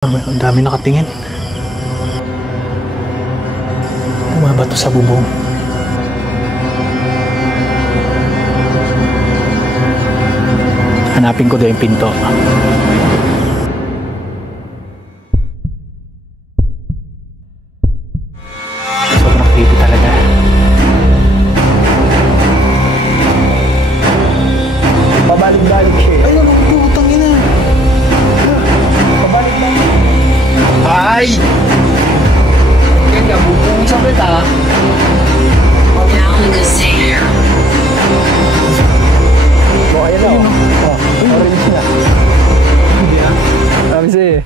Ang dami nakatingin. Bumabato sa bubong. Hanapin ko daw yung pinto. Sobrang creepy talaga. Pabalik-balik siya. Ay, putang ina. Pabalik-balik. Ay! Kaya bubong sa kita. Now in the center. Oh, ayan na. Oh, orange na. Hindi ah. Sabi sa'yo eh.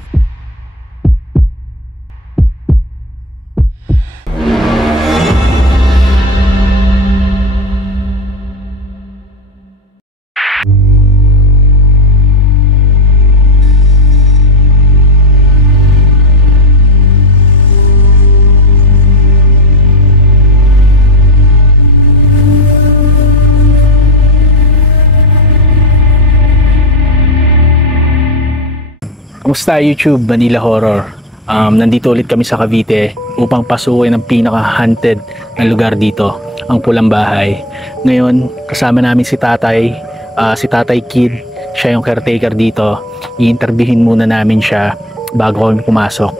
Kamusta YouTube, Manila Horror? Nandito ulit kami sa Cavite upang pasukin ang pinaka-haunted na lugar dito, ang Pulang Bahay. Ngayon, kasama namin si Tatay Kid. Siya yung caretaker dito. I-interviewin muna namin siya bago kami pumasok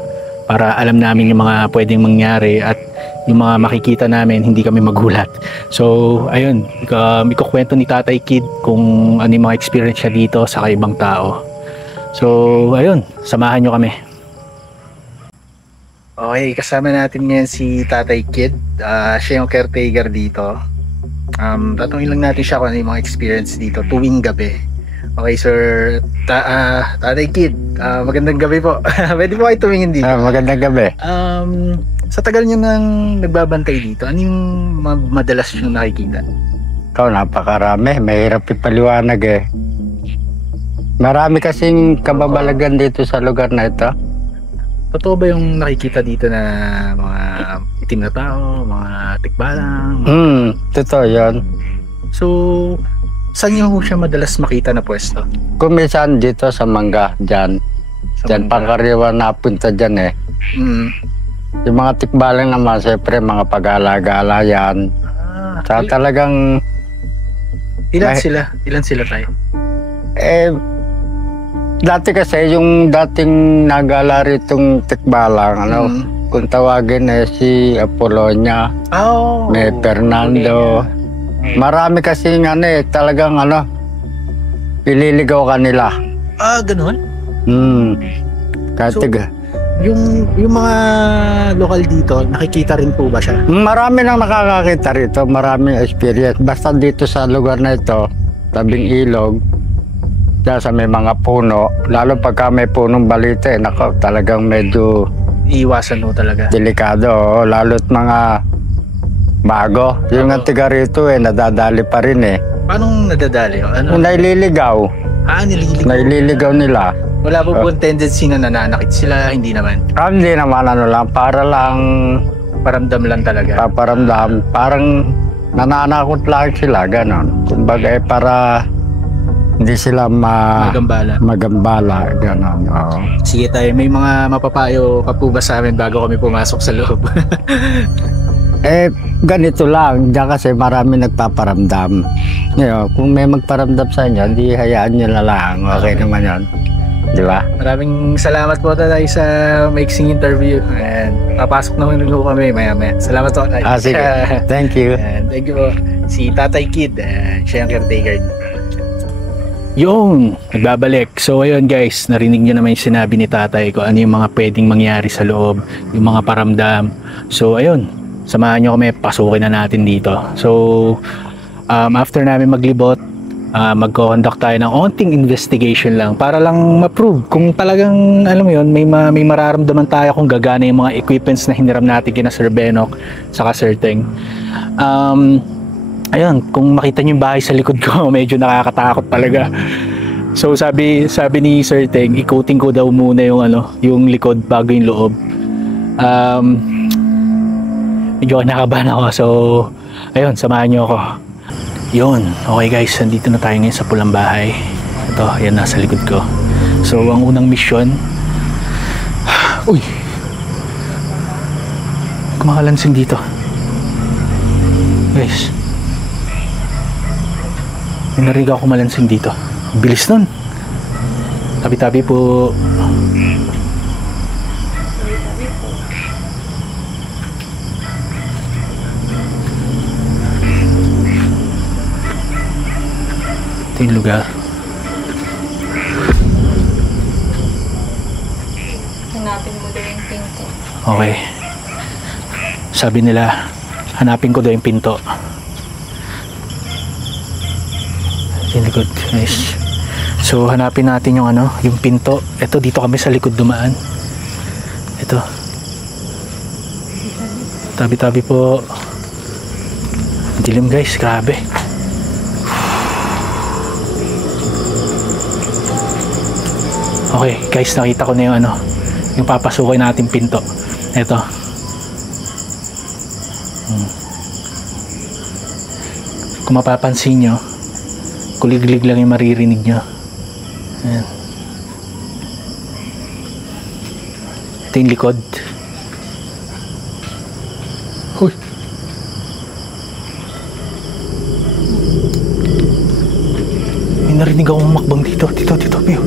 para alam namin yung mga pwedeng mangyari at yung mga makikita namin, hindi kami magulat. So, ayun, ikukwento ni Tatay Kid kung ano yung mga experience niya dito sa ibang tao. So, ayun, samahan nyo kami. Okay, kasama natin ngayon si Tatay Kid. Siya yung caretaker dito. Tatanungin lang natin siya kung ano yung mga experience dito tuwing gabi. Okay, sir, Tatay Kid, magandang gabi po. Pwede po kayo tumingin dito. Magandang gabi. Sa tagal nyo nang nagbabantay dito, ano yung madalas nyo nakikita? Ikaw, napakarami. Mahirap ipaliwanag eh. Marami kasing kababalagan dito sa lugar na ito. Totoo ba yung nakikita dito na mga itim na tao, mga tikbalang? Totoo yun. So, saan nyo siya madalas makita na pwesto? Kung minsan dito sa Mangga, dyan. Dyan, pangkaraniwan napunta dyan eh. Yung mga tikbalang naman, siyempre mga pag-alagala yan. Talagang... Ilan sila tayo? Dati kasi yung dating nagala ritong tikbalang, kung tawagin si Apolonia, may Fernando. Marami kasi talagang ililigaw kanila. Ganun? So, yung mga lokal dito, nakikita rin po ba siya? Marami nang nakakakita rito, maraming experience. Basta dito sa lugar na ito, tabing ilog, dahil sa may mga puno, lalo pagka may punong balite, nako, talagang medyo iiwasan mo talaga. Delikado, lalo't mga bago. Yung nga tiga rito nadadali pa rin eh. Paano nadadali? Naililigaw. Nililigaw? Naililigaw nila. Wala po po tendency na nananakit sila, hindi naman? Hindi naman lang, para lang... Paramdam lang talaga? Paparamdam, parang nananakot lang sila, ganon. Kumbaga para... Hindi sila magambala, gano'n. Sige tayo, may mga mapapayo ka po ba sa amin bago kami pumasok sa loob? Ganito lang, diyan kasi marami nagpaparamdam. Kung may magparamdam sa inyo, di hayaan nyo na lang, okay naman yun. Di ba? Maraming salamat po tayo sa maiksing interview. And papasok na kami maya-maya. Salamat po tayo. Sige, thank you. And thank you po. Si Tatay Kid, siya yung caretaker. Yung nagbabalik. So ayun guys, narinig nyo naman yung sinabi ni Tatay ko ano yung mga pwedeng mangyari sa loob, yung mga paramdam. So ayun, samahan nyo kami, pasukin na natin dito. So after namin maglibot, magko-conduct tayo ng onting investigation lang para lang ma-prove kung talagang alam mo yun, may mararamdaman tayo kung gagana yung mga equipments na hiniram natin kina Sir Benok saka Sir Teng. Ayun, kung makita niyo yung bahay sa likod ko, medyo nakakatakot talaga. So sabi ni Sir Teng, i-coating ko daw muna yung likod bago yung loob. Medyo kinakabahan ako. So ayun, samahan niyo ako. Yun, okay guys, nandito na tayo ngayon sa Pulang Bahay. Ito, yan nasa likod ko. So ang unang mission, Uy! Kumakalansin dito. Guys. May narinig ako kumalansing dito. Bilis nun. Tabi-tabi po. Ito yung lugar. Hanapin mo daw yung pinto. Okay. Sabi nila, hanapin ko daw yung pinto. Yung likod, guys. So, hanapin natin yung ano, yung pinto. Ito, dito kami sa likod dumaan. Ito. Tabi-tabi po. Dilim, guys. Grabe. Okay, guys, nakita ko na yung ano, yung papasukin natin pinto. Ito. Kung mapapansin nyo, kuliglig lang yung maririnig nyo. Ayan. Ito yung likod. Huy! May narinig akong makbang dito. Dito, Pio.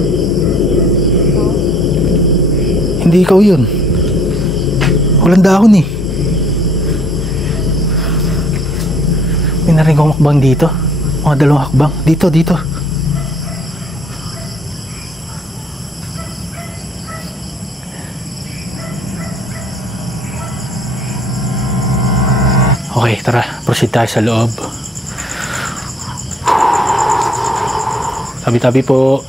Hindi ikaw yun. Walang dahon eh. May narinig akong makbang dito. Mga dalawang hakbang. Dito. Okay, tara. Proceed tayo sa loob. Tabi-tabi po.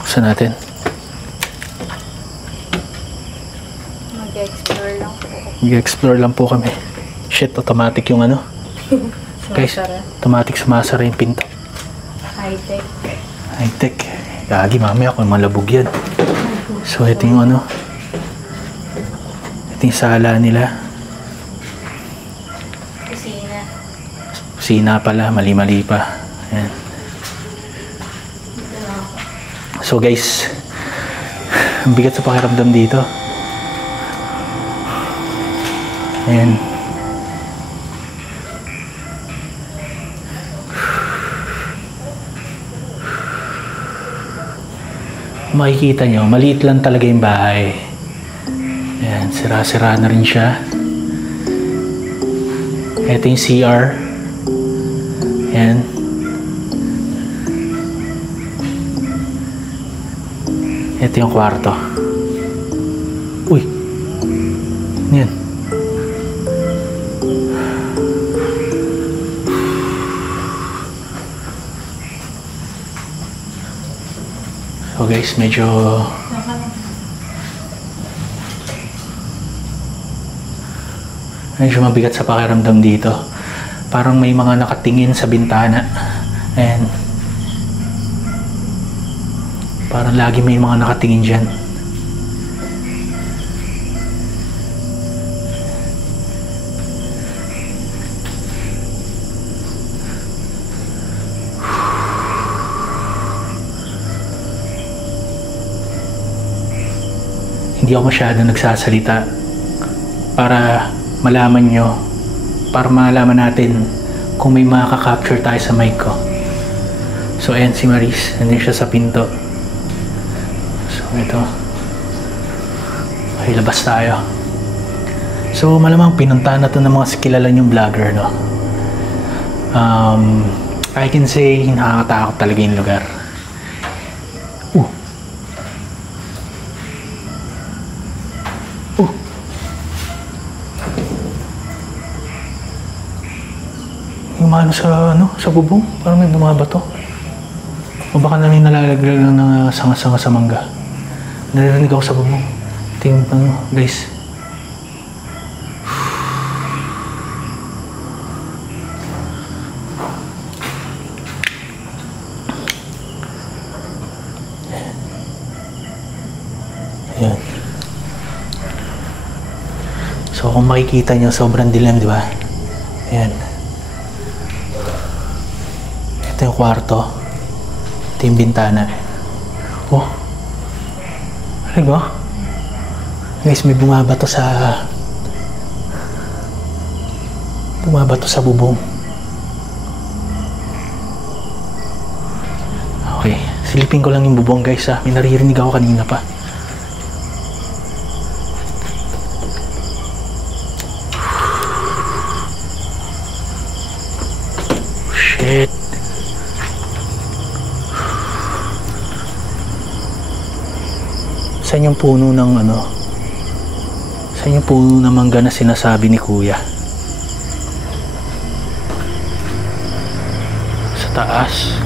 Buksan natin. Mag-explore lang po. Mag-explore lang po kami. Shit, automatic yung ano. Guys, Sumasara. automatic sumasara yung pinto. High-tech. High-tech. Gagi, mamaya kung malabog yan. So, ito yung ano. Ito yung sala nila. Kusina. Kusina pala, mali-mali pa. Ayan. So guys, ang bigat sa pakiramdam dito. Ayan. Makikita nyo, maliit lang talaga yung bahay. Ayan, sira-sira na rin siya. Ito yung CR. Ayan. Ito yung kwarto. Uy! Yan. So guys, medyo mabigat sa pakiramdam dito. Parang may mga nakatingin sa bintana. And parang lagi may mga nakatingin dyan. Hindi ako masyado nagsasalita para malaman nyo, para malaman natin kung may makaka-capture tayo sa mic ko. So ayan si Maris, nandun siya sa pinto. So ito, ay labas tayo. So malamang pinuntahan na to ng mga kilala nyong vlogger, no? I can say nakakatakot talaga yung lugar. Yung mano sa bubong, parang may bumabato. O baka na may nalalaglag lang ng sanga-sanga sa mangga. Naririnig ako sa bubong. Tingin guys. Ayan. So kung makikita nyo, sobrang dilim, di ba? Ayan. Ito yung kwarto. Ito yung bintana. Oh. Ano ba? Guys, may bumabato sa bubong. Okay. Silipin ko lang yung bubong guys ha. May naririnig ako kanina pa. Shit. Saan yung puno ng ano? Saan yung puno ng mangga na sinasabi ni Kuya? Sa taas.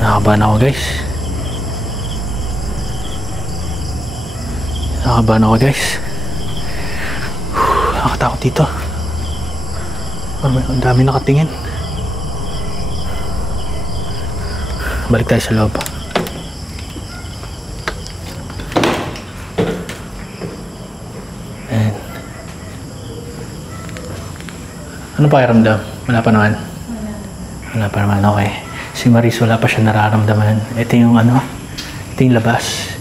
Nakakabahan ako guys. Nakakatakot dito. Ang dami nakatingin. Balik tayo sa loob. Ayan. Ano pakiramdam? Wala pa naman? Wala pa naman, okay. Si Maris wala pa siya nararamdaman. Ito yung ano, ito yung labas.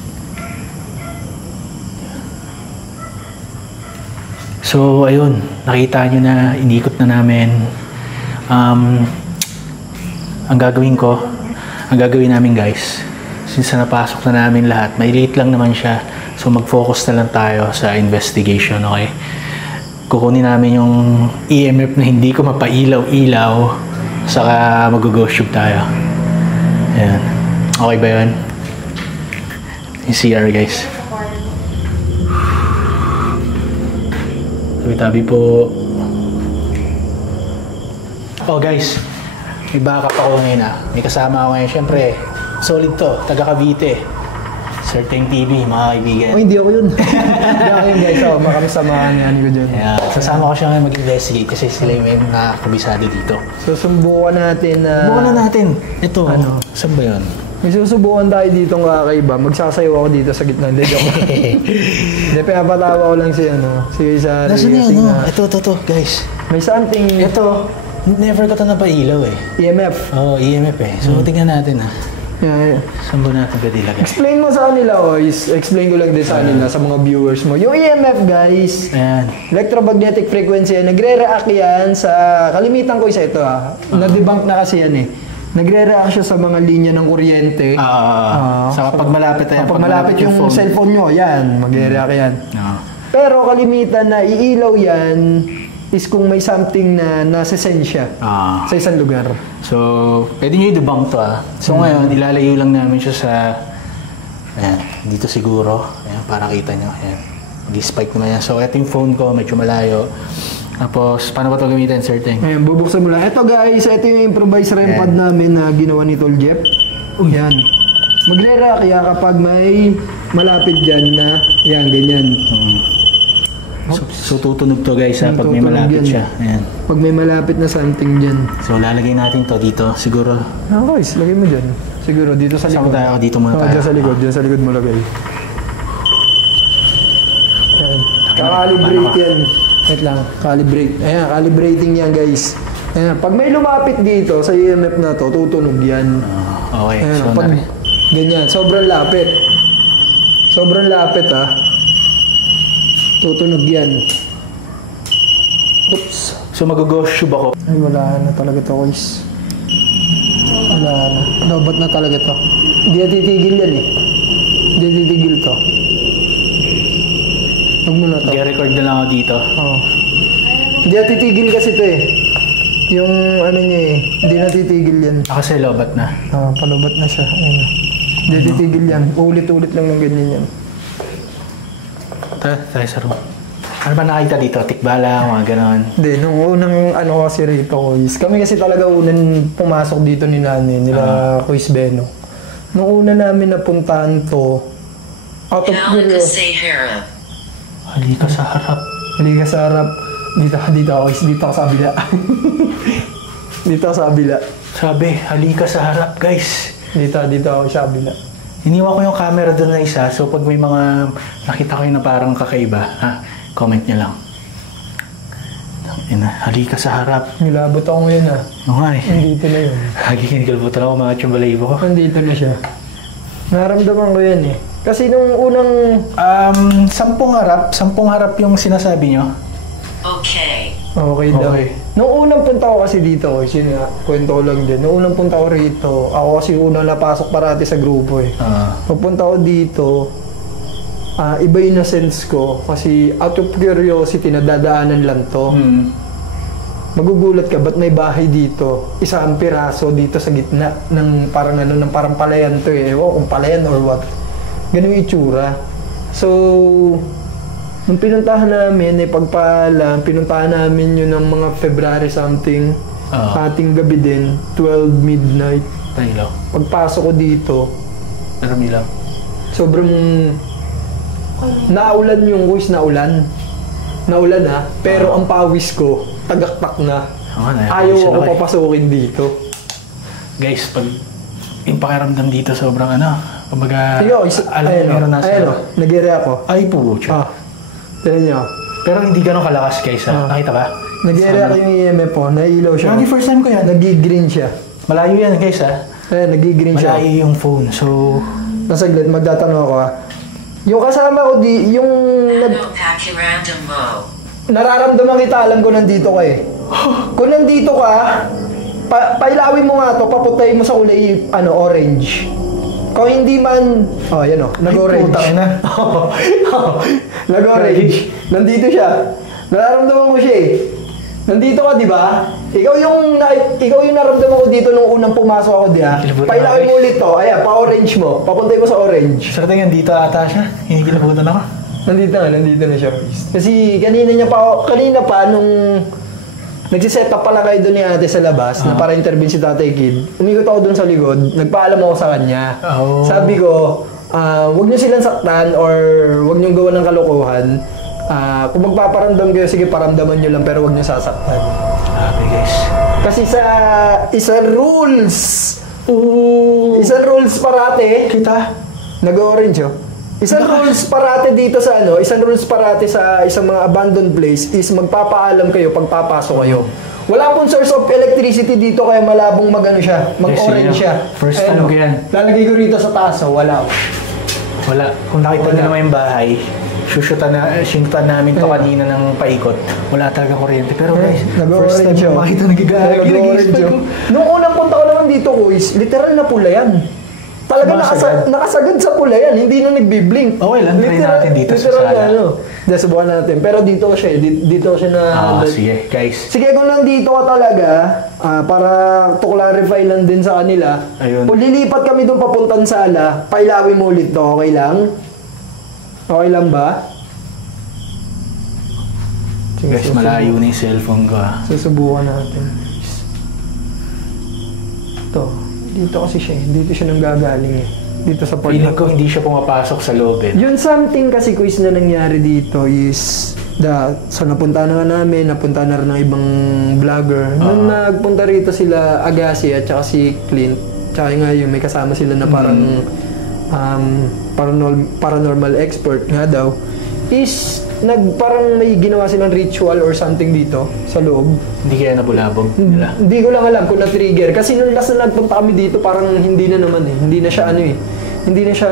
So ayun, nakita nyo na inikot na namin. Ang gagawin namin guys, since napasok na namin lahat, mailiit lang naman siya. So mag-focus na lang tayo sa investigation, okay? Kukunin namin yung EMF na hindi ko mapailaw-ilaw, saka mag-ghost tube tayo. Ayan. Okay ba yun? Yung CR guys. Tabi-tabi po. Oh guys, may backup ako ngayon ah. May kasama ako ngayon. Siyempre, solid to. Taga Cavite. Certain TV, mga kaibigan. Oh, hindi ako yun. Hindi ako yun guys. Oh, makamisamahan yan ko dyan. Yeah, sasama ko siya ngayon mag-investigate kasi sila yung may mga kabisado dito. So, subukan natin na... Subukan na natin. Ito, Ano? saan ba yun? May susubukan tayo dito ng kakaiba. Magsasayaw ako dito sa gitna. Hindi, joke. Hindi, pinapatawa ko lang si Sari. Nasaan na ano? Ito, guys. May something... Ito, never ko ito napailaw eh. EMF. Oo, EMF eh. So, tingnan natin ah. Yeah. Saan ba natin pwede ilagay? Explain mo sa kanila, explain ko lang din sa kanila, sa mga viewers mo. Yung EMF, guys, Ayan. electromagnetic frequency, nagre-react yan sa, kalimitan ko isa ito na-debunk na kasi yan eh. Nagre-react siya sa mga linya ng kuryente. Sa kapag malapit tayo. Kapag malapit yung cellphone nyo, yan, magre-react yan. Pero kalimitan na iilaw yan is kung may something na nasa-sense siya sa isang lugar. So, pwede nyo i-debunk to ah. So ngayon, ilalayo lang namin siya sa... Ayan, dito siguro. Ayan, para kita nyo. Ayan. Di-spike naman yan. So, ito yung phone ko, medyo malayo. Tapos, paano ba ito gamitin, Sir Teng? Ayan, bubuksan mo lang. Ito guys, ito yung improvised REM pad namin na ginawa ni Tol Jeff. Yan. Magre-react yan kapag may malapit dyan na, yan, ganyan. So, tutunog to guys ha, pag may Tutunog malapit yan. siya. Ayan. Pag may malapit na something dyan. So, lalagay natin to dito. Siguro, Guys, lagay mo dyan. Siguro, dito sa saan likod. tayo? Dito muna tayo. Dyan sa likod. Dyan sa likod mo lagay. Yan. Kalibrate yan. Wait lang. Calibrate. Ayan, calibrating yan guys. Ayan. Pag may lumapit dito sa EMF na to, tutunog yan. Okay, Ayan, so pag ganyan, sobrang lapit. Sobrang lapit tutunog yan. Oops. So, mag-ghost tube ako. Ay, wala na talaga to guys. Wala na. Lobat na talaga to. Hindi na titigil yan eh. Hindi na titigil to. Huwag mo na to. I-record na lang ako dito. Oo. Hindi na titigil kasi to eh. Yung ano niya eh. Hindi na titigil yan. Kasi lobat na. Palubat na siya. Ayun. Hindi na titigil yan. Ulit-ulit lang ng ganyan yan. Tayo sa room. Ano ba nakita dito? Tikbala, mga ganon. Hindi, nung unang ano kasi rito, Kuis. Kami kasi talaga unang pumasok dito ni Nani, nila Kuis Beno. Nung una namin napuntahan to, out of Halika curiosity. say Hera. Halika sa harap. Halika sa harap. Dito ako, dito ako sa kabila. Dito ako sa kabila. Sabi, halika sa harap, guys. Dito ako sa kabila. Iniwan ko yung camera doon na isa, so pag may mga nakita ko yung na parang kakaiba, comment nyo lang. Yun na, halika sa harap. Nilabot ako ngayon Oo nga eh. Nandito na yun. Hagikin-galbutan ako mga tsumbalayibo ko. Nandito na siya. Naramdaman ko yan eh. Kasi nung unang... 10 harap yung sinasabi nyo. Okay. Okay daw. Okay. Nung unang punta ko kasi dito, kwento ko lang din. Nung unang punta ko rito, ako kasi unang napasok parati sa grupo eh. Pagpunta ko dito, iba yung na-sense ko kasi out of curiosity, nadadaanan lang to. Magugulat ka, ba't may bahay dito? Isang piraso dito sa gitna ng parang parang palayan to eh. Ewan kung palayan or what. Ganun yung itsura. So, nung pinuntahan namin, pinuntahan namin yun ng mga February something. Ating gabi din, 12 midnight. Tayo. Pagpasok ko dito, Lang. sobrang naulan yung guys, naulan ha, pero ang pawis ko, tagaktak na. Ayaw ako papasukin dito. Guys, pag yung pakiramdam dito sobrang kumbaga, Ayun, nag-area ako. Ay po, Tignan nyo. Pero hindi ganun kalakas guys Nakita ba? Nag-area ko yung EMF po, nailaw siya. Hindi, first time ko yan. Nag-green siya. Malayo yan guys Ayun, nag-green siya. Malayo yung phone, so... Nasaglit, magtatanong ako ha. Yung kasama ko yung... Ano Pacurandum mo? Nararamdaman kita, alam ko nandito ka eh. Kung nandito ka, pailawin mo nga to, paputay mo sa kulay, orange. Kung hindi man, yan nag-orange. Ay, putang na. Nag-orange. Nandito siya. Nararamdaman ko siya eh. Nandito ka, di ba? Ikaw yung naramdaman ko dito nung unang pumasok ako diya. Pailawin mo ulit to. Ayan, pa-orange mo. Papuntay mo sa orange. Sa tingin dito ata siya. Hindi kinabutan ako. Nandito na siya. Kasi kanina pa nung nagsiset up pala kayo doon ni ate sa labas na para interview si Tatay Kid. Umikot ako doon sa likod, nagpaalam ako sa kanya. Sabi ko, wag niyo silang saktan or wag niyo gawa ng kalokohan. Kung magpaparamdam kayo, sige paramdaman nyo lang pero wag nyo sasaktan. Grabe guys. Kasi sa isang rules, isang rules parate, Kita? nag-orange Isang rules parate dito sa isang rules parate sa isang mga abandoned place is magpapaalam kayo pagpapasok kayo. Wala pong source of electricity dito kaya malabong mag-orange siya. First time ko yan. Lalagay ko rito sa taas, wala. Wala. Kung nakita nyo naman yung bahay, syutan namin to kanina ng paikot. Wala talaga kuryente. Pero guys, first time yung makita nag-orange. Nung unang punta ko naman dito, guys, literal na pula yan. Talaga nakasagad sa pula yan, hindi na nagbiblink. Okay lang, try natin dito sa sala. Subukan natin. Pero dito siya na... sige, guys. Sige, kung nandito ka talaga, para to clarify lang din sa kanila, kung lilipat kami doon papuntang sala, pailawin mo ulit to, okay lang? Okay lang ba? Guys, malayo na yung cellphone ko Susubukan natin. Ito. Dito kasi siya dito siya nanggagaling dito sa part. Feeling ko hindi siya pumapasok sa loob Yun something kasi quiz na nangyari dito is so napunta na namin, napunta na rin ng ibang vlogger. Nung nagpunta rito sila Agassi at saka si Clint, tsaka nga yung may kasama sila na parang paranormal expert nga daw, is parang may ginawa silang ritual or something dito sa loob. Hindi kaya nabulabog nila? Hindi ko lang alam kung na-trigger. Kasi nung last na nagpunta kami dito, parang hindi na naman Hindi na siya hindi na siya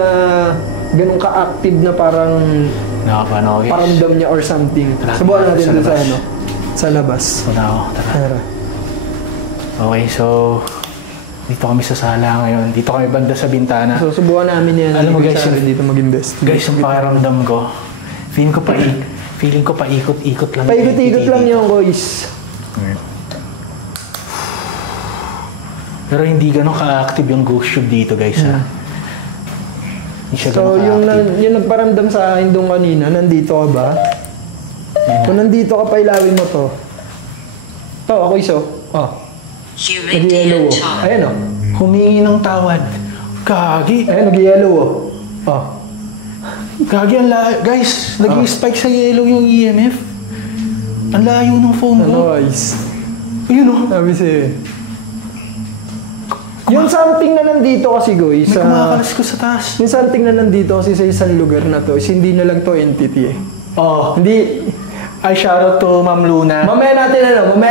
ganun ka-active na parang paramdam niya or something. Subukan natin doon sa labas. Tara. Okay, so dito kami sa sala ngayon. Dito kami banda sa bintana. So subukan namin yan. Alam mo guys, dito mag-invest. Guys, ang pakiramdam ko, feeling ko paikot-ikot lang. Paikot-ikot lang yung guys. Pero hindi ganun ka-active yung ghost tube dito guys So yung nagparamdam sa akin doon kanina, nandito ka ba? Kung nandito ka, pailawin mo to. Ako nag-yellow Ayan Humingi ng tawad. Gagi. Ayan, nag-yellow Gagi, guys, nag-spike sa yellow yung EMF. Ang layo ng phone ko. Nice. Ayun Sabi siya yung something na nandito kasi guys, may kumakalas ko sa taas. Yung something na nandito kasi sa isang lugar na to is hindi na lang to entity Oo. Hindi, Ay, shoutout to Ma'am Luna. Mamaya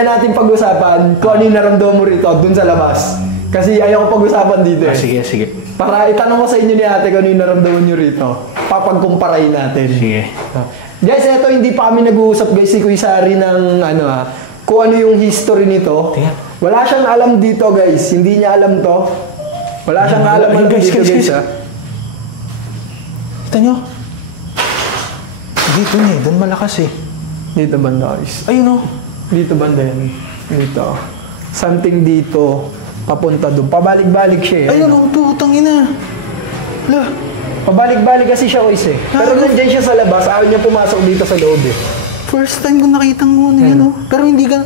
natin pag-usapan kung ano yung naramdaman mo rito dun sa labas. Kasi ayaw ko pag-usapan dito eh. Sige, sige. Para itanong ko sa inyo ni ate kung ano yung naramdaman nyo rito. Papagkumparahin natin. Sige. Guys, eto hindi pa kami nag-uusap guys si Kuya Sari ng kung ano yung history nito. Tingnan. Wala siyang alam dito guys. Hindi niya alam to. Wala siyang alam dito guys ha. Kita nyo? Dito na eh. Doon malakas eh. Dito banda guys. Ayun o. Dito banda yan. Dito. Something dito. Papunta doon. Pabalik-balik siya eh. Ayun o. Putang ina. Lah. Pabalik-balik kasi siya guys eh. Pero nandiyan siya sa labas. Ayaw niya pumasok dito sa loob eh. First time ko nakita mo na yan o. Pero hindi ka...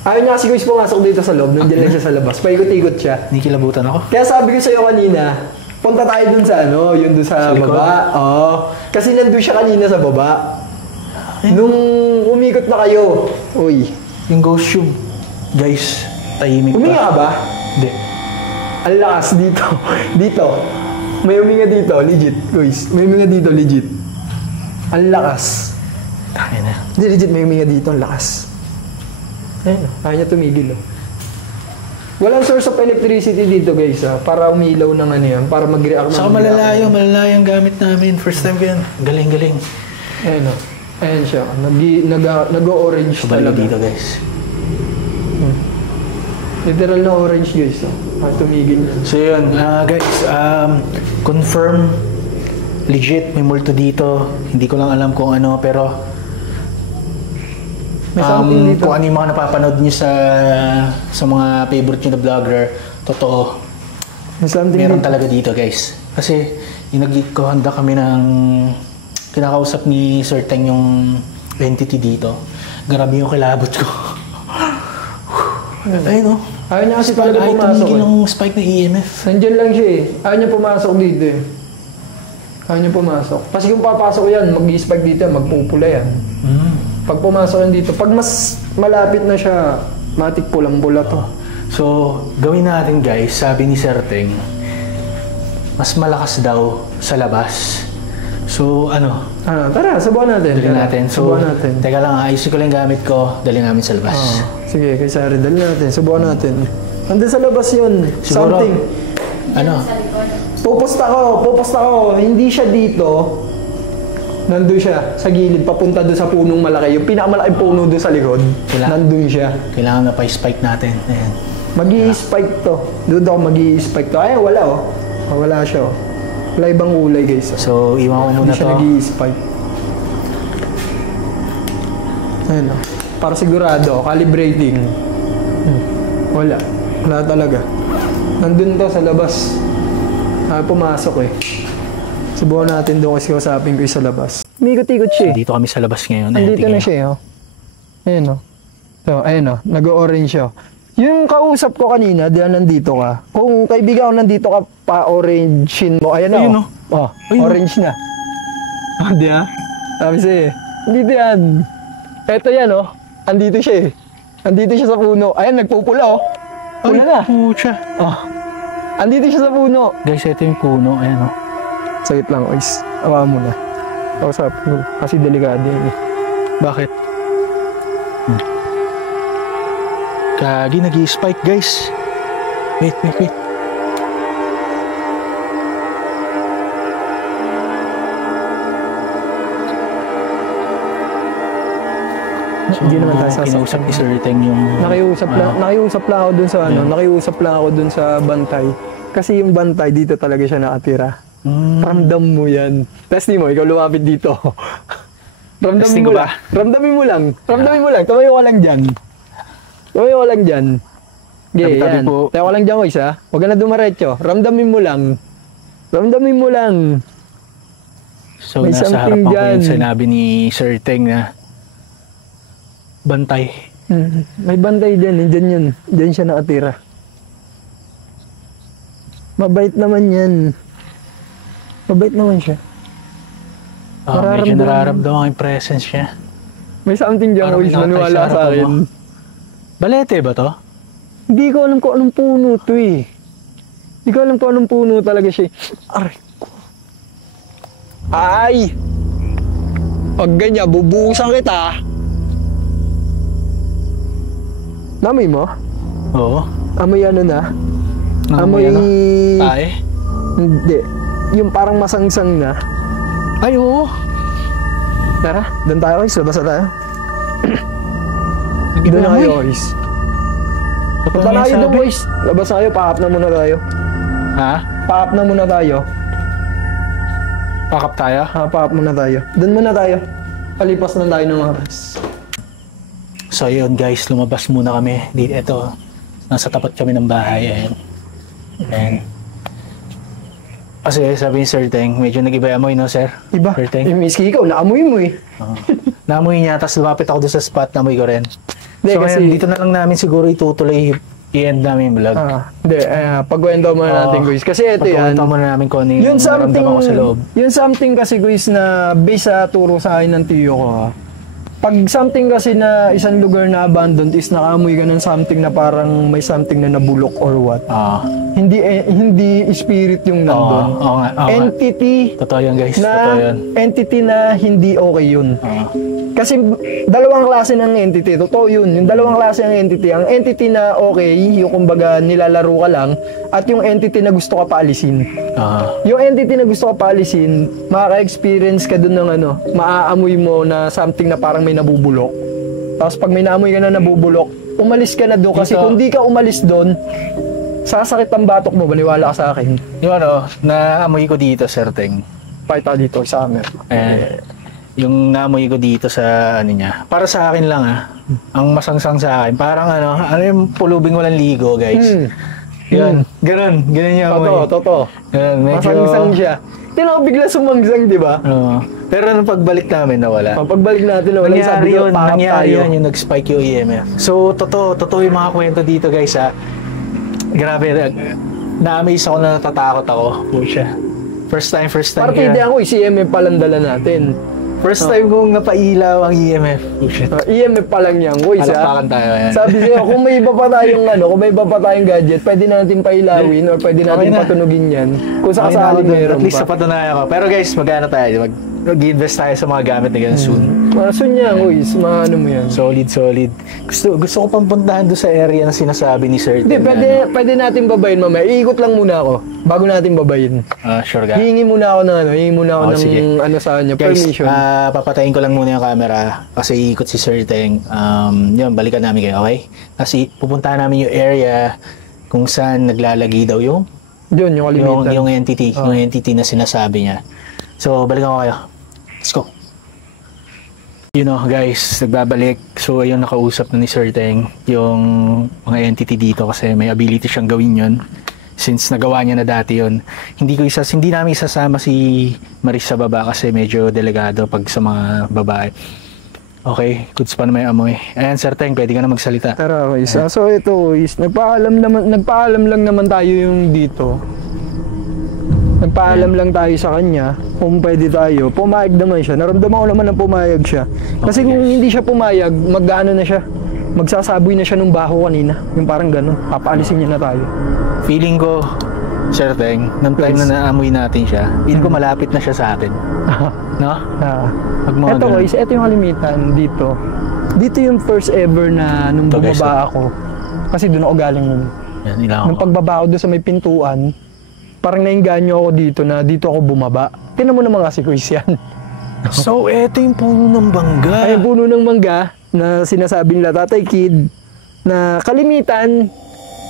Ayaw niya kasi guys pumasok dito sa loob. Nandiyan lang siya sa labas. Paikot-ikot siya. Hindi kilabutan ako. Kaya sabi ko sa'yo kanina, punta tayo dun sa yun dun sa likod? baba. Oo. Kasi nandun siya kanina sa baba. Nung umikot na kayo. Uy. Yung ghost tube. Guys, tahimik pa. Huminga ka ba? Hindi. Ang lakas dito. Dito. May huminga dito, legit. Guys, may huminga dito, legit. Ang lakas. Tayo na. Hindi, legit, may huminga dito, ang lakas. Ayun, kaya niya tumigil. Walang source of electricity dito, guys, para umilaw ng yan, para mag-react. Saka malalayo ang gamit namin. First time ko yan. Galing. Ayun, ayan siya. Nag-o-orange Kabalik talaga. dito, guys. Literal na orange, guys. Tumigil niya. So yun, guys, confirm, legit, may multo dito. Hindi ko lang alam kung ano, pero May something dito. kung ano yung mga napapanood nyo sa mga favorite nyo na vlogger, totoo, May something meron dito. talaga dito, guys. Kasi yung nag-handa kami ng kinakausap ni Sir Teng yung entity dito. Grabe yung kilabot ko. Ayun o. Ayaw niya kasi talaga Ay, pumasok. tumigil ang spike ng EMF. Nandiyan lang siya eh. Ayaw niya pumasok dito eh. Ayaw niya pumasok. Kasi kung papasok yan, mag-i-spike dito yan, magpupula yan. Pag pumasok yan dito, pag mas malapit na siya, matik pulang-pula to. So, gawin natin guys, sabi ni Sir Teng, mas malakas daw sa labas. So, Tara, subukan natin. dali natin. So, subukan natin. teka lang, ayusin ko lang yung gamit ko, dali namin sa labas. Sige, kay Sari, dali natin. Subukan natin. Nandun sa labas yun. Siguro, Something. Sa likod. Pupusta ko. Hindi siya dito. Nandun siya, sa gilid, papunta doon sa punong malaki. Yung pinakamalaking puno doon sa likod. Nandun siya. Kailangan na pa-spike natin. Ayan. Mag-i-spike to. Doon ako mag-i-spike to. Ay, wala oh. Wala siya oh. Wala ibang kulay guys. So, iwan ko muna Hindi siya to. nag-i-spike. Ayun oh. Para sigurado, calibrating. Wala. Wala talaga. Nandun to sa labas. Pumasok eh. Subukan natin doon kasi kausapin ko yung sa labas. Umikot-ikot siya eh. Dito kami sa labas ngayon. Ayan, Nandito tingnan na nyo. siya oh. Ayun oh. So, ayun oh. Nag-orange siya. Yung kausap ko kanina, diyan nandito ka. Kung kaibigan ko nandito ka, pa-orangein mo. Ayan Ayun, oh. Oh, Ayun, orange na. Oh, di ah? Sabi siya eh. Andito yan. Eto yan oh. Andito siya eh. Andito siya sa puno. Ayan, nagpupula oh. Pula na. Pucha. Oh. Andito siya sa puno. Guys, ito yung puno. Ayan o. Sakit lang, oys. Awa mo na. Kausapin mo. Kasi delikado yun eh. Bakit? Kagi, nag-i-spike guys. Wait. So, Hindi naman tayo sasaktan. kinausap ni Sir Teng yung... Nakiusap lang ako dun sa nakiusap lang ako dun sa bantay. Kasi yung bantay dito talaga siya nakatira. Ramdam mo yan. Testing mo, ikaw lumapit dito. Testing ko ba? Ramdamin mo lang. Tumayo ka lang dyan. Okay, Tabi-tabi yan. po. Tayo ka lang dyan, guys, ha? Huwag ka na dumaretso. Ramdamin mo lang. So, May nasa something harapan ko dyan. yung sinabi ni Sir Teng na bantay. May bantay dyan. Dyan yun. Dyan siya nakatira. Mabait naman yan. Mabait naman siya. Medyo nararamdaman yung presence niya. May something dyan, Parang guys. nakatay Maniwala sa sa harapan akin. mo. Balete ba to? Hindi ko alam kung anong puno to eh. Hindi ko alam kung anong puno talaga siya. Aray ko. Ay! Pag ganyan, bubuhusan kita. Namoy mo? Oo. Amoy ano na? Amoy Amoy... ano? Tae? Hindi. Yung parang masangsang na. Ay, oo. Tara, doon tayo guys. Labas na tayo. Nag-iba Doon na amoy. kayo guys. Punta na kayo doon guys. Labas na kayo. Paap na muna tayo. Ha? Paap na muna tayo. Pakap tayo? Paap muna tayo. Doon muna tayo. Palipas na tayo ng oras. So yun guys, lumabas muna kami. Ito, nasa tapat kami ng bahay. Ayan. Ayan. Kasi sabi ni Sir Teng, medyo nag-iba amoy, no Sir? Iba. Sir Teng? Miski ikaw, naamoy mo eh. Naamoy niya, tapos lumapit ako doon sa spot, naamoy ko rin. Hindi, So kasi- ngayon, dito na lang namin siguro itutuloy i-end namin yung vlog. Hindi, pagkwento muna natin guys. Kasi ito yan. Pagkwento muna namin kung ano yung Yun something, naramdaman ko sa loob. yun something kasi guys na based sa turo sa akin ng tiyo ko ha. Pag something kasi na isang lugar na abandoned is nakaamoy ka ng something na parang may something na nabulok or what. Hindi spirit yung nandun. Oo nga. Entity Totoo yan guys, na totoo yan. entity na hindi okay yun. Kasi dalawang klase ng entity, totoo yun. Yung dalawang klase ng entity, ang entity na okay, yung kumbaga nilalaro ka lang, at yung entity na gusto ka paalisin. Yung entity na gusto ka paalisin, makaka-experience ka dun ng ano, maaamoy mo na something na parang may nabubulok. Tapos pag may naamoy ka na nabubulok, umalis ka na doon. Kasi Dito. kung di ka umalis doon, sasakit ang batok mo, maniwala ka sa akin. Yung ano, naamoy ko dito, Sir Teng. Pakita dito sa amin. Yung naamoy ko dito sa ano niya. Para sa akin lang ang masangsang sa akin. Parang ano yung pulubing walang ligo, guys. Yan. Ganun yung amoy. Totoo. Yan, medyo... Masangsang siya. Hindi na ako bigla sumangsang, di ba? Pero nung pagbalik namin, nawala. Pagbalik natin, wala Nangyari yun, yung nag-spike yung EMF. So, totoo yung mga kwento dito, guys, Grabe, na-amaze ako na natatakot ako. Pucha. First time. Partida ako, EMF palang dala natin. First time kong napailaw ang EMF. Pucha. EMF pa lang yan, boys, Palakpakan tayo, yan. Sabi sa'yo, kung may iba pa tayong gadget, pwede natin pailawin or pwede natin Okay na. patunugin yan. Kung Okay na sakasaling ako dun. meron At least pa. sa patunayan ko. Pero guys, mag-ano tayo? Mag-invest tayo sa mga gamit na ganun soon. Soon yan, boys. Ano mo yan. Solid. Gusto ko pang puntahan doon sa area na sinasabi ni Sir. Hindi, Tim, pwede natin babayin mamaya. Iikot lang muna ako bago natin babayin. Sure ka. Hihingi muna ako ng sige. sa kanya, Guys, permission. papatayin ko lang muna yung camera kasi iikot si Sir Teng. Yun, balikan namin kayo, okay? Kasi pupuntahan namin yung area kung saan naglalagi daw yung Yun, yung kalimitan. yung entity na sinasabi niya. So, balikan ko kayo. Let's go. You know, guys, nagbabalik. So, ayun, nakausap na ni Sir Teng yung mga entity dito kasi may ability siyang gawin yun. Since nagawa niya na dati yun. Hindi namin isasama si Maris sa baba kasi medyo delikado pag sa mga babae. Okay, goods pa na may amoy. Ayan, Sir Teng, pwede ka na magsalita. Tara, guys. So, ito, guys. Nagpaalam lang naman tayo yung dito. Nagpaalam lang tayo sa kanya kung pwede tayo. Pumayag naman siya. Naramdaman ko naman na pumayag siya. Kasi kung hindi siya pumayag, mag-ano na siya. Magsasaboy na siya nung baho kanina. Yung parang gano'n. Papaalisin niya na tayo. Feeling ko, Sir Teng, nung time Yes. na naamoy natin siya, feeling ko malapit na siya sa atin. No? Pag mga Ito ganun. guys, ito yung kalimitan dito. Dito yung first ever na nung Ito, guys, bumaba ako. Kasi doon ako galing nun. Yan, ilang Nung pagbaba ko doon sa may pintuan, parang nainganyo ako dito na dito ako bumaba. Tinan mo naman kasi Chris yan. So, eto yung puno ng bangga. Ay, yung puno ng mangga na sinasabi nila Tatay Kid na kalimitan,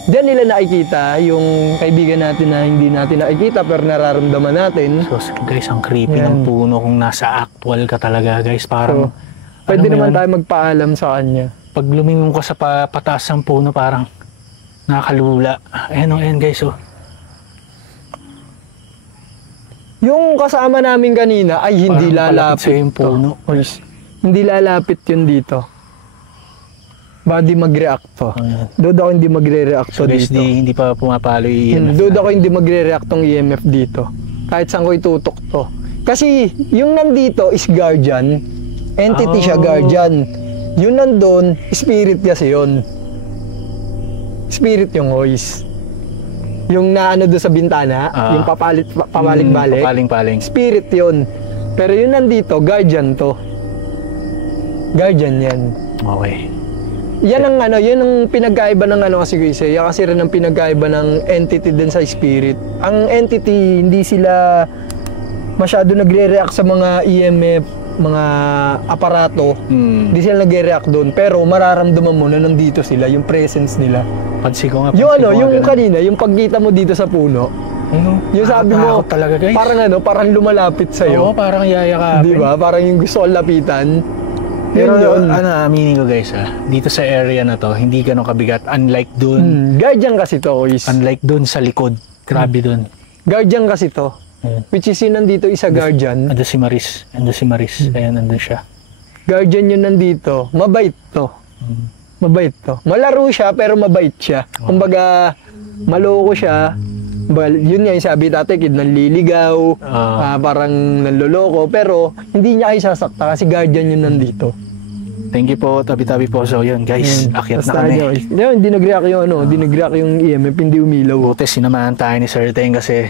diyan nila nakikita yung kaibigan natin na hindi natin nakikita pero nararamdaman natin. So, guys, ang creepy Yan. ng puno kung nasa actual ka talaga, guys. Parang, So, pwede mo naman yun? tayo magpaalam sa kanya. Pag lumingon ka sa pataas ng puno, parang nakakalula. Ayan, guys, oh. Yung kasama namin kanina ay hindi Parang palapit lalapit. sa'yo yung puno. Hindi lalapit yun dito. Baka di mag-react to. Ayan. Doon ako hindi magre-react So, to guys, dito. hindi pa pumapalo yung EMF. Doon ako hindi magre-react tong EMF dito. Kahit saan ko itutok to. Kasi yung nandito is guardian. Entity siya, guardian. Yung nandun, spirit kasi yun. Spirit yung voice. Yung naano doon sa bintana, yung pabalik-balik. Paling-paling. Spirit yun. Pero yung nandito, guardian to. Guardian yan. Okay. Yan ang ano, yan ang pinagkaiba ng ano kasi guys. Yan kasi rin ang pinagkaiba ng entity din sa spirit. Ang entity, hindi sila masyado nagre-react sa mga EMF, mga aparato. Hindi sila nagre-react doon. Pero mararamdaman mo na nandito sila, yung presence nila. Pansin ko nga. Yung ano, pansin ko nga yung ganun. kanina, yung pagkita mo dito sa puno. Yung sabi mo, Nakakatakot talaga, guys. parang ano, parang lumalapit sa'yo. Oo, parang yayakapin. Di ba? Parang yung gusto kong lapitan. Pero Yun. ano, aminin ko guys dito sa area na to, hindi ganun kabigat. Unlike dun, Guardian kasi to, guys. unlike dun sa likod. Grabe dun. Guardian kasi to. Ayun. Which is yun nandito isa guardian. Ando si Maris. Ando si Maris. Ayan, andun siya. Guardian yun nandito. Mabait to. Mabait to. Malaro siya pero mabait siya. Kumbaga, maloko siya. Yun nga yung sabi dati, kid nanliligaw, parang nanloloko, pero hindi niya kayo sasakta kasi guardian yun nandito. Thank you po, tabi-tabi po. So yun guys, akyat na kami. Yun, hindi nag-react yung ano, hindi nag-react yung EMF, hindi umilaw. Buti sinamahan tayo ni Sir Teng kasi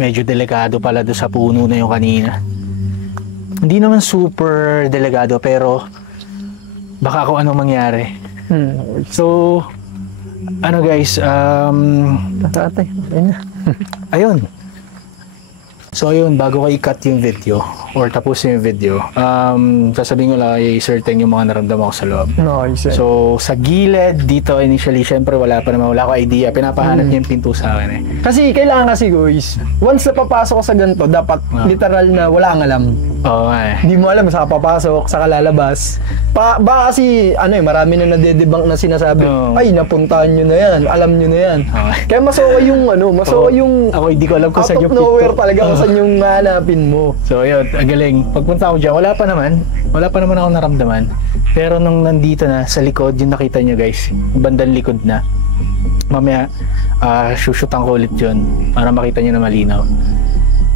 medyo delikado pala doon sa puno na yung kanina. Hindi naman super delikado pero baka kung anong mangyari. So, ano guys, Tatay, ayun na. ayun. So ayun, bago ko i-cut yung video or tapusin yung video, sasabihin ko lang kay Sir Teng yung mga naramdaman ko sa loob. Nice. So sa gilid dito initially, syempre wala ko idea. Pinapahanap niya yung pinto sa akin eh. Kasi kailangan kasi guys, once na papasok ka sa ganito, dapat literal na wala kang alam. Oo nga eh. Hindi mo alam saan ka papasok, saan ka lalabas. Baka kasi, ano eh, marami na nadedebunk na sinasabi, ay, napuntahan nyo na yan, alam nyo na yan. Kaya mas okay yung, ano, mas okay yung Ako hindi ko alam kung out saan of yung nowhere pinto. talaga kung saan yung hanapin mo. So ayun, ang galing. Pagpunta ko dyan, wala pa naman ako naramdaman. Pero nung nandito na, sa likod, yung nakita nyo guys, yung bandang likod na, mamaya, shoot-shootan ko ulit yun para makita nyo na malinaw.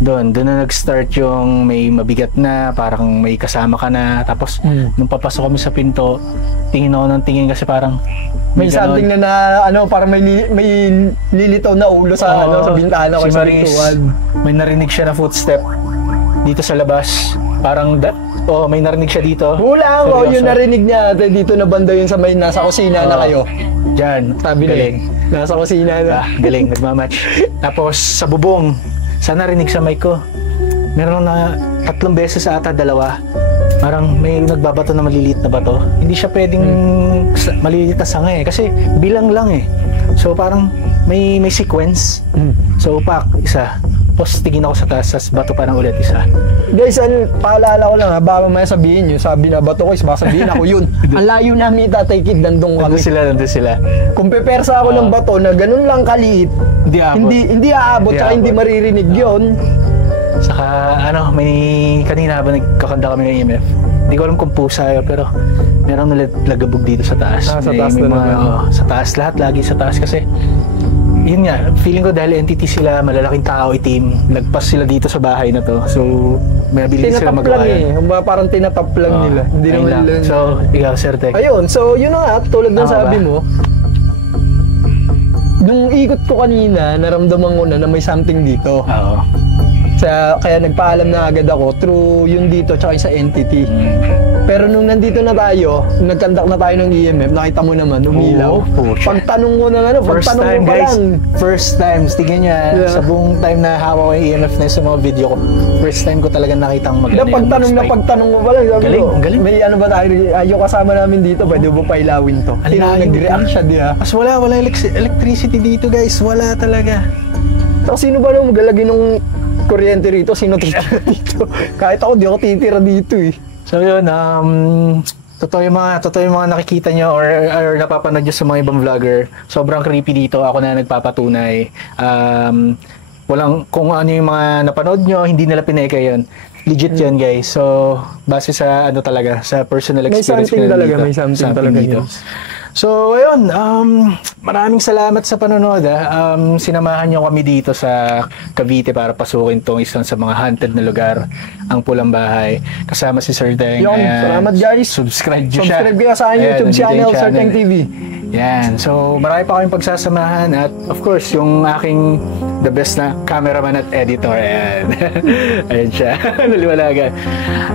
Doon na nag-start yung may mabigat na, parang may kasama ka na. Tapos, nung papasok kami sa pinto, tingin ako ng tingin kasi parang May something na ano, parang may lilitaw na ulo sa, ano, sa bintana ko si sa Maris, pintuan. may narinig siya na footstep dito sa labas. Parang, may narinig siya dito. Hula ko, Seryoso. yung narinig niya, dito na banda yun sa may nasa kusina na kayo. Diyan, Sabi galing. niya, nasa kusina na. Galing, nagmamatch. Tapos, sa bubong, sana narinig sa mic ko. Meron na 3 beses ata, 2. Parang may nagbabato na maliliit na bato. Hindi siya pwedeng maliliit na sanga eh. Kasi bilang lang eh. So parang may sequence. So pak, isa. Tapos tingin ako sa taas, tas bato pa ng ulit isa. Guys, paalala ko lang ha, baka mamaya sabihin nyo, sabi na bato ko, baka sabihin ako yun. Ang layo namin Tatay Kid, nandun kami. Nandun sila. Kung pepersa ako ng bato na ganun lang kaliit, Hindi aabot. hindi aabot, tsaka hindi maririnig yun. Saka may kanina habang nagkakanta kami ng EMF. Hindi ko alam kung pusa yun, pero merong nalagabog dito sa taas. Sa taas na naman. Sa taas, lahat lagi sa taas kasi yun nga, feeling ko dahil entity sila, malalaking tao, itim, lagpas sila dito sa bahay na to. So, may ability sila Tinatap magawa lang yun. parang tinatap lang nila. Hindi Ayun naman lang. nila. So, ikaw, Sir Teng. Ayun, so yun na nga, tulad ng Tama sabi ba? mo, nung ikot ko kanina, naramdaman ko na may something dito. Oo. Kaya nagpaalam na agad ako through yung dito tsaka yung sa entity. Pero nung nandito na tayo, nagkandak na tayo ng EMF, nakita mo naman, umilaw. Oo, pucha. Pagtanong mo ng ano, First pagtanong time mo pa guys, lang. first time, tingnan niya, Yeah. sa buong time na hawak ko yung EMF na yun sa mga video ko, first time ko talaga nakitang maganda Pagtanong mo pa lang, sabi Galing, ko, galing. may ano ba tayo, yung kasama namin dito, pwede mo pa ilawin to. Ang layo, Nag-react siya di ha. As wala electricity dito guys, wala talaga. Tapos sino ba nung maglalagay ng kuryente rito? Sino titira dito? Kahit ako, di ako titira dito eh. So yun, totoo yung mga nakikita nyo or napapanood nyo sa mga ibang vlogger. Sobrang creepy dito, ako na nagpapatunay. Walang, kung ano yung mga napanood nyo, hindi nila pineka yun. Legit yun guys. So, base sa talaga, sa personal May experience something ko na talaga, dito. may something talaga dito. guys. So, ayun, Maraming salamat sa panonood. Sinamahan niyo kami dito sa Cavite para pasukin tong isang sa mga haunted na lugar, ang Pulang Bahay. Kasama si Sir Teng. Yun, Ayan. salamat guys. Subscribe niyo siya. Subscribe kayo sa aking Ayan, YouTube nandito channel, yung Sir Teng TV. Yan. So, marami pa kaming pagsasamahan at of course, yung aking the best na cameraman at editor. Ayan. Ayan siya. Naliwalagan.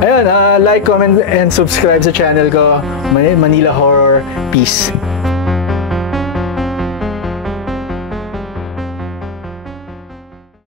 Ayun, like, comment, and subscribe sa channel ko. Manila Horror. Peace.